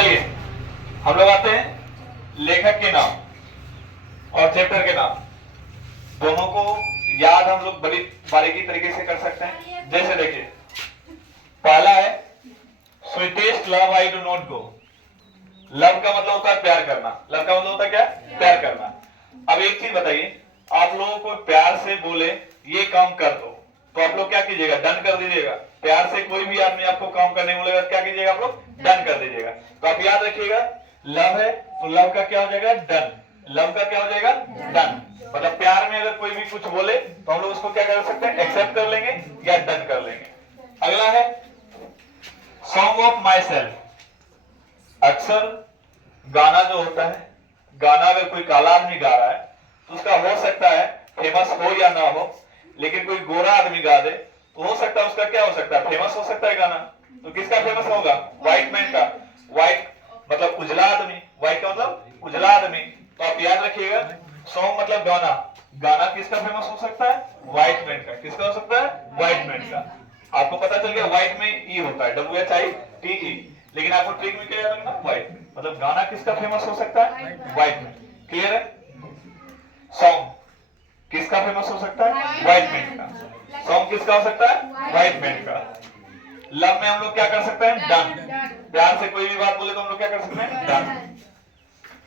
चलिए हम लोग आते हैं लेखक के नाम और चैप्टर के नाम, दोनों को याद हम लोग बड़ी बारीकी तरीके से कर सकते हैं। जैसे देखिए, पहला है sweetest love I do not go. Love का मतलब होता है प्यार करना। लव का मतलब होता है क्या? प्यार करना। अब एक चीज बताइए, आप लोगों को प्यार से बोले ये काम कर दो तो आप लोग क्या कीजिएगा? डन कर दीजिएगा। प्यार से कोई भी आदमी आपको काम करने बोलेगा क्या कीजिएगा? आप लोग डन कर दीजिएगा। तो आप याद रखिएगा, लव है तो लव का क्या हो जाएगा? डन। लव का क्या हो जाएगा? डन। मतलब प्यार में अगर कोई भी कुछ बोले तो हम लोग उसको क्या कर सकते हैं? एक्सेप्ट कर लेंगे या डन कर लेंगे। अगला है सॉन्ग ऑफ माई सेल्फ। अक्सर गाना जो होता है, गाना अगर कोई काला आदमी गा रहा है तो उसका हो सकता है फेमस हो या ना हो, लेकिन कोई गोरा आदमी गा दे तो हो सकता है उसका क्या हो सकता है? फेमस हो सकता है गाना। तो किसका फेमस होगा? व्हाइट मैन का। व्हाइट मतलब उजला आदमी, व्हाइट का मतलब उजला आदमी। तो आप याद रखिएगा, सॉन्ग मतलब गाना। गाना किसका फेमस हो सकता है? व्हाइट मैन का। किसका हो सकता है? व्हाइट मैन का। आपको पता चल गया व्हाइट में ई होता है, WHITE, लेकिन आपको ट्रिक में क्या याद रखना? व्हाइट। मतलब गाना किसका फेमस हो सकता है? White man. क्लियर है? सॉन्ग किसका फेमस हो सकता है? व्हाइट मैन का। सॉन्ग किसका हो सकता है? व्हाइट मैन का। लव में हम लोग क्या कर सकते हैं? डन। प्यार से कोई भी बात बोले तो हम लोग क्या कर सकते हैं? डन।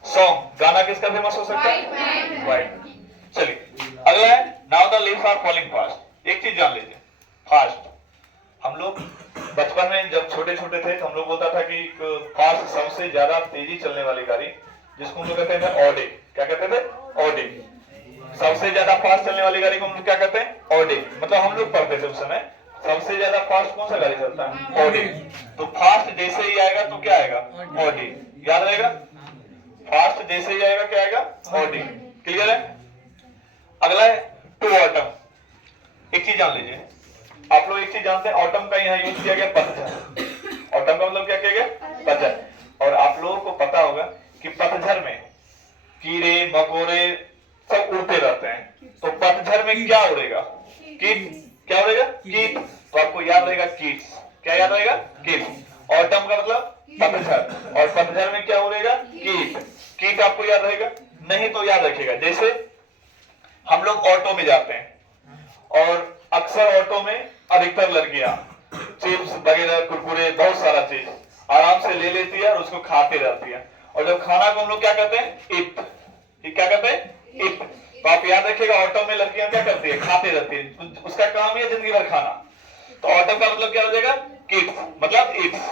सॉन्ग गाना किसका फेमस हो सकता है? व्हाइट। चलिए अगला है now the leaves are falling fast. एक चीज जान लीजिए, फास्ट। हम लोग बचपन में जब छोटे छोटे थे तो हम लोग बोलता था कि फास्ट सबसे ज्यादा तेजी चलने वाली गाड़ी, जिसको हम लोग कहते थे ऑडी। क्या कहते थे? ऑडी। सबसे ज्यादा फास्ट चलने वाली गाड़ी को हम लोग क्या कहते हैं? ऑडी। मतलब हम लोग पढ़ते थे उस समय सबसे ज्यादा फास्ट कौन सा गाड़ी चलता है? ऑडी। तो फास्ट जैसे ही आएगा तो क्या आएगा? ऑडी। याद रहेगा, फास्ट जैसे ही आएगा क्या आएगा? ऑडी। क्लियर है? अगला है टू ऑटम। एक चीज जान लीजिए, आप लोग एक चीज जानते हैं, ऑटम का यहाँ यूज किया गया पतझड़। ऑटम का मतलब क्या किया गया? पतझड़। और आप लोगों को पता होगा कि पतझड़ में कीड़े मकोड़े सब उड़ते रहते हैं, तो पतझड़ में क्या उड़ेगा? कीट। क्या उड़ेगा? कीट। तो आपको याद रहेगा कीट्स। क्या याद रहेगा? कीट। ऑटम का मतलब पतझड़, और पतझड़ में क्या उड़ेगा? कीट। कीट आपको याद रहेगा? नहीं तो याद रखिएगा, जैसे हम लोग ऑटो में जाते हैं और अक्सर ऑटो में अधिकतर लड़कियां चिप्स वगैरह कुरकुरे बहुत सारा चीज आराम से ले लेती है और उसको खाते रहती है। और जब खाना को हम लोग क्या कहते हैं? इट। क्या कहते हैं? इट। तो आप याद रखिएगा, ऑटो में लड़कियां क्या करती है? खाते रहती है। उसका काम है जिंदगी भर खाना। तो ऑटो का मतलब क्या हो जाएगा? किड्स, मतलब इट्स।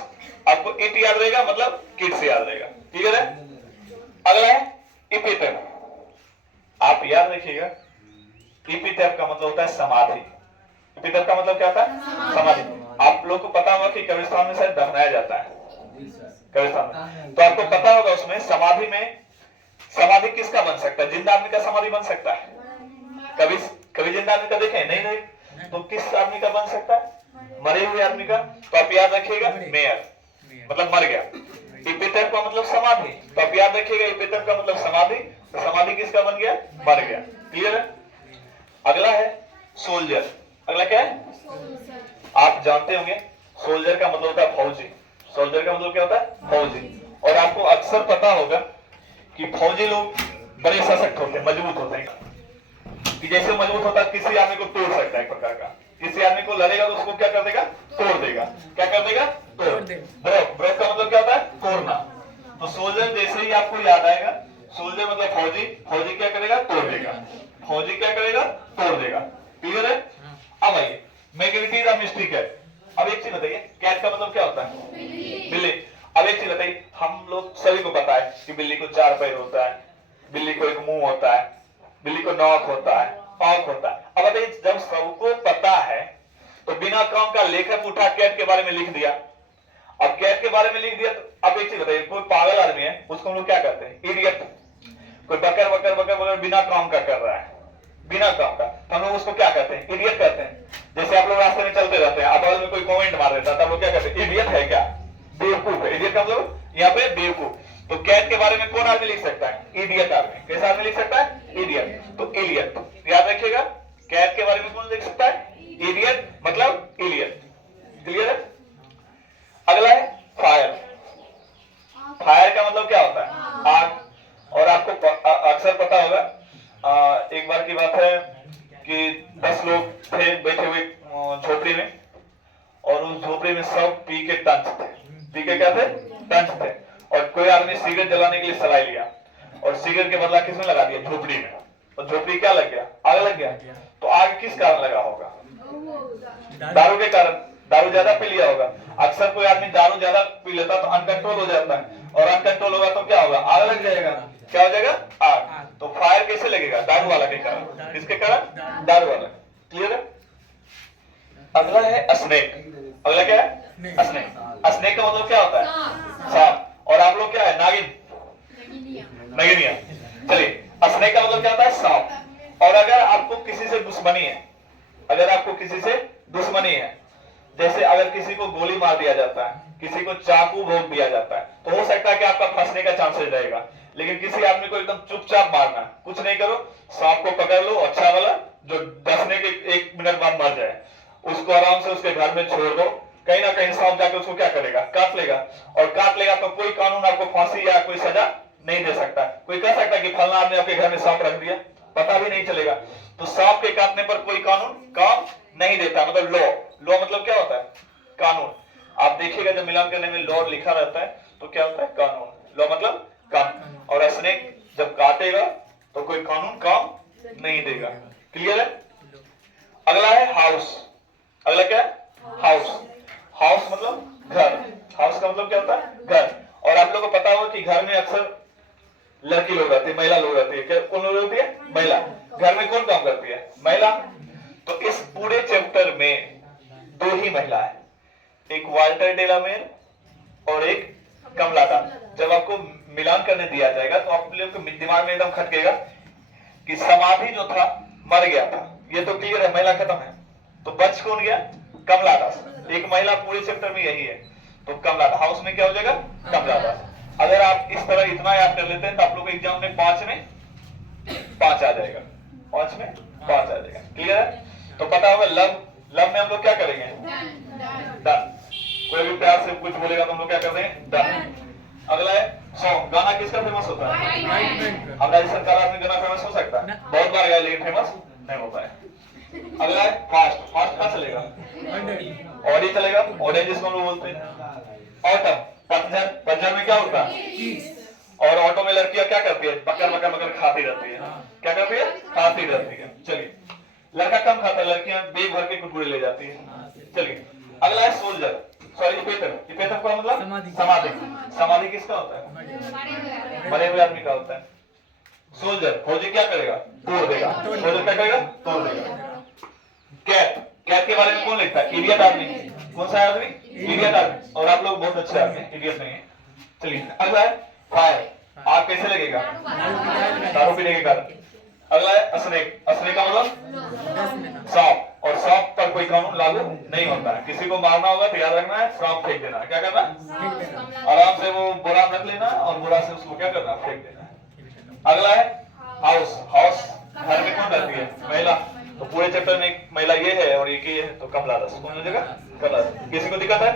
आपको इट याद रहेगा मतलब किड्स याद रहेगा। क्लियर है? अगला है इपिथेट। आप याद रखिएगा, इपिथेट का मतलब होता है समाधि। इपिथेट का मतलब क्या होता है? समाधि। आप लोग को पता होगा कि कब्रिस्तान में शायद दफनाया जाता है, कब्रिस्तान में। तो आपको पता होगा उसमें समाधि में समाधि किसका बन सकता है? जिंदा आदमी का समाधि बन सकता है? कभी कभी जिंदा आदमी का देखे? नहीं देखे। तो किस आदमी का बन सकता है? मरे हुए आदमी का। तो आप याद रखिएगा मेयर, मतलब मर गया। इपिथेट का मतलब समाधि, तो आप याद रखिएगा इपिथेट का मतलब समाधि। तो समाधि किसका बन गया? मर गया। क्लियर है? अगला है सोल्जर। अगला क्या है? आप जानते होंगे सोल्जर का मतलब होता है फौजी। सोल्जर का मतलब क्या होता है? फौजी। और आपको अक्सर पता होगा कि फौजी लोग बड़े सशक्त होते हैं, मजबूत होते हैं। कि जैसे मजबूत होता है, किसी आदमी को तोड़ सकता है एक प्रकार का। किसी आदमी को लड़ेगा तो उसको क्या कर देगा? तोड़ देगा। क्या कर देगा? तोड़ देगा। ब्रेक। ब्रेक का मतलब क्या होता है? तोड़ना। तो सोल्जर जैसे ही आपको याद आएगा, सोल्जर मतलब फौजी। फौजी क्या करेगा? तोड़ देगा। फौजी क्या करेगा? तोड़ देगा। क्लियर है? अब आइए मैग्नेटी द मिस्ट्री कैट। अब एक चीज बताइए, कैट का मतलब क्या होता है? बिल्ली। अब एक चीज बताइए, हम लोग सभी को पता है कि बिल्ली को 4 पैर होता है, बिल्ली को एक मुंह होता है, बिल्ली को नाक होता है, आंख होता है। अब बताइए, जब सबको पता है तो बिना काम का लेखक उठा कैट के बारे में लिख दिया। अब कैट के बारे में लिख दिया तो अब एक चीज बताइए, कोई पागल आदमी है उसको हम लोग क्या कहते हैं? इडियट। कोई बकर बकर बकर बकर बिना काम का कर रहा है, बिना काम का, तो हम लोग उसको क्या कहते हैं? इडियट कहते हैं। जैसे आप लोग रास्ते में चलते रहते हैं, अगल में कोई कमेंट मार देता है तो हम लोग क्या कहते हैं? इडियट है क्या? बेवकूफ है। इडियट का मतलब यहाँ पे बेवकूफ। तो कैट के बारे में कौन आदमी लिख सकता है? इडियट आदमी। कैसा आदमी लिख सकता है? इडियट। तो इलियट याद रखिएगा, कैट के बारे में कौन लिख सकता है? इडियट मतलब इलियट। क्लियर है? अगला है फायर। फायर का मतलब क्या होता है? आग। और आपको अक्सर पता होगा, एक बार की बात है कि 10 लोग थे बैठे हुए झोपड़ी में, और उस झोपड़ी में सब पी के टंच थे। पी के क्या थे? टंच थे। और कोई आदमी सिगरेट जलाने के लिए सलाई लिया, और सिगरेट के बदला किसमें लगा दिया? झोपड़ी में। और झोपड़ी क्या लग गया? आग लग गया। तो आग किस कारण लगा होगा? दारू के कारण। दारू ज्यादा पी लिया होगा। अक्सर कोई आदमी दारू ज्यादा पी लेता तो अनकंट्रोल हो जाता है, और अनकंट्रोल होगा तो क्या होगा? आग लग जाएगा। क्या हो जाएगा? आग। तो फायर कैसे लगेगा? दारू वाला के कारण। किसके कारण? दारू वाला। क्लियर है? अगला है स्नेक। अगला क्या है? स्नेक। स्नेक का मतलब क्या होता है? सांप। और आप लोग क्या है? नागिन, नगिनिया। चलिए, स्नेक का मतलब क्या होता है? सांप। और अगर आपको किसी से दुश्मनी है, अगर आपको किसी से दुश्मनी है, जैसे अगर किसी को गोली मार दिया जाता है, किसी को चाकू भोंक दिया जाता है, तो हो सकता है कि आपका फंसने का चांसेस रहेगा। लेकिन किसी आदमी को एकदम चुपचाप मारना है, कुछ नहीं करो, सांप को पकड़ लो, अच्छा वाला जो डसने के 1 मिनट बाद मर जाए, उसको आराम से उसके घर में छोड़ दो। कहीं ना कहीं सांप जाके उसको क्या करेगा? काट लेगा। और काट लेगा तो कोई कानून आपको फांसी या कोई सजा नहीं दे सकता। कोई कह सकता है कि फलना आदमी आपके घर में सांप रख दिया, पता भी नहीं चलेगा। तो सांप के काटने पर कोई कानून काम नहीं देता, मतलब लॉ। लॉ मतलब क्या होता है? कानून। आप देखिएगा जब मिलान करने में लॉ लिखा रहता है तो क्या होता है? कानून। लॉ मतलब कानून। और स्नेक जब काटेगा तो कोई कानून काम नहीं देगा। क्लियर है? अगला है हाउस। अगला क्या है? हाउस। हाउस मतलब घर। हाउस का मतलब क्या होता है? घर। और आप लोगों को पता होगा कि घर में अक्सर लड़की लोग रहती है, महिला लोग रहती है। क्या कौन लोग रहती है? महिला। घर में कौन काम करती है? महिला। तो इस पूरे चैप्टर में 2 ही महिला है, एक वाल्टर डेलामेर और एक कमला दास। जब आपको मिलान करने दिया जाएगा तो आप लोग के दिमाग में एकदम खटकेगा कि समाधि जो था मर गया था, ये तो क्लियर है, महिला खत्म है। तो बच कौन गया? कमला दास। एक महिला पूरे चैप्टर में यही है, तो कमला दास। हाउस में क्या हो जाएगा? कमला दास। अगर आप इस तरह इतना याद कर लेते हैं तो आप लोग एग्जाम में 5 में 5 आ जाएगा। 5 में 5 आ जाएगा। क्लियर है? तो पता होगा लव। लव में हम लोग क्या करेंगे? डन। कोई भी प्यार से कुछ बोलेगा तो हम लोग क्या करते हैं? डन। अगला है सॉन्ग। गाना किसका फेमस होता है? अब राजस्थान कला में गाना फेमस हो सकता है, बहुत बार गाया, लेकिन फेमस नहीं होता है। अगला है फास्ट। फास्ट कहाँ चलेगा? ऑडी चलेगा। ऑडी जिसको हम लोग बोलते हैं। ऑटम, पतझड़। पतझड़ में क्या होता है? और ऑटो में लड़कियां क्या करती है? बकर बकर बकर खाती रहती है। क्या करती है? खाती रहती है। चलिए, लड़का कम खाता है, लड़कियां बेग भर के कुरकुरे ले जाती है। चलिए, अगला है सोल्जर। सॉरी, इपेटर। इपेटर का मतलब समाधि। समाधि किसका होता है? मरे हुए आदमी का होता है। सोल्जर, फौजी क्या करेगा? तोड़ देगा। सोल्जर क्या करेगा? तोड़ देगा। कैट। कैट के बारे में कौन लिखता है? इडियट आदमी। कौन सा आदमी? इडियट आदमी। और आप लोग बहुत अच्छे आदमी, इडियट नहीं है। चलिए, अगला है फायर। आग कैसे लगेगा? दारू पीने के कारण। अगला है स्नेक। स्नेक का मतलब सांप। और सांप पर कोई कानून लागू नहीं होता है। किसी को मारना होगा तो याद रखना है, सांप फेंक देना। क्या करना? आराम से वो बोरा रख लेना और बोरा से उसको क्या करना? फेंक देना। अगला है हाउस। हाउस घर में कौन रहती है? महिला। तो पूरे चैप्टर में एक महिला ये है और एक ये है, तो कमला दास। कौन हो जाएगा? कमला दास। किसी को दिक्कत है?